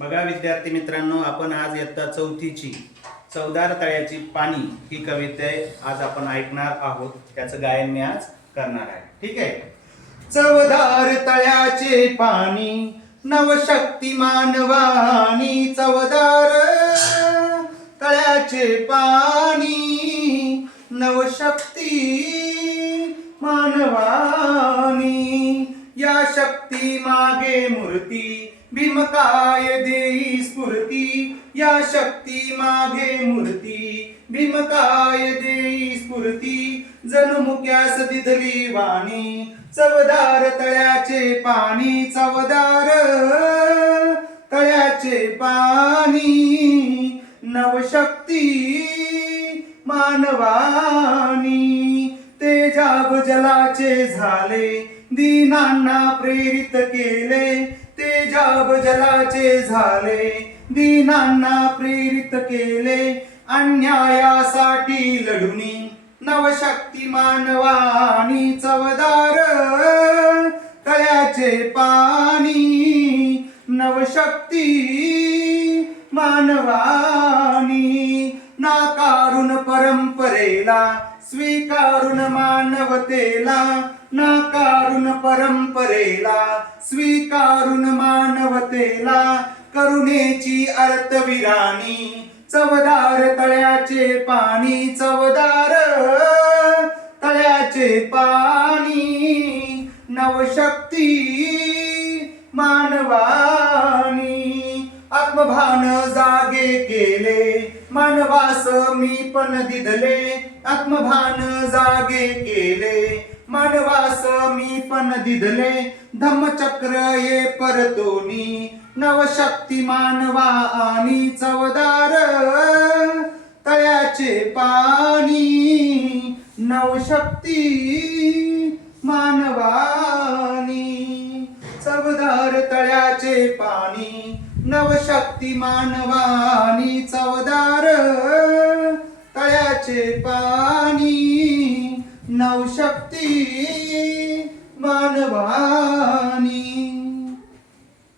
बघा विद्यार्थी मित्रांनो, आपण आज इयत्ता चौथीची चवदार तळ्याची पाणी ही कविता आज आपण ऐकणार आहोत. त्याचं गायन मी आज करणार आहे. ठीक आहे. चवदार तळ्याचे पाणी नवशक्ती मानवानी, चवदार तळ्याचे पाणी नवशक्ती मानवानी, या शक्ती मागे मूर्ती भीमकाय देई स्फूर्ती, या शक्ती मागे मूर्ती भीमकाय देई स्फूर्ती, जणू मुक्यास दिधली वाणी चवदार तळ्याचे पाणी, चवदार तळ्याचे पाणी नवशक्ती मानवानी, ते जाग जलाचे झाले दीनांना प्रेरित केले, ते जाग जलाचे झाले दीनांना प्रेरित केले, अन्यायासाठी लढुनी नवशक्ती मानवानी, चवदार तळ्याचे पाणी नवशक्ती मानवानी, नाकारून परंपरेला स्वीकारून मानवतेला, नाकारून परंपरेला स्वीकारून मानवतेला, करुणेची अर्थविराणी चवदार तळ्याचे पाणी, चवदार तळ्याचे पाणी नवशक्ती मानवानी, आत्मभान जागे केले मानवास मी पण दिधले, आत्मभान जागे केले मानवास मी पण दिधले, धम्मचक्र ये परतोनी नवशक्ती मानवा आणि, चवदार तळ्याचे पाणी नवशक्ती मानवानी, चवदार तळ्याचे पाणी नवशक्ती मानवानी, चवदार तळ्याचे पाणी नवशक्ती मानवानी.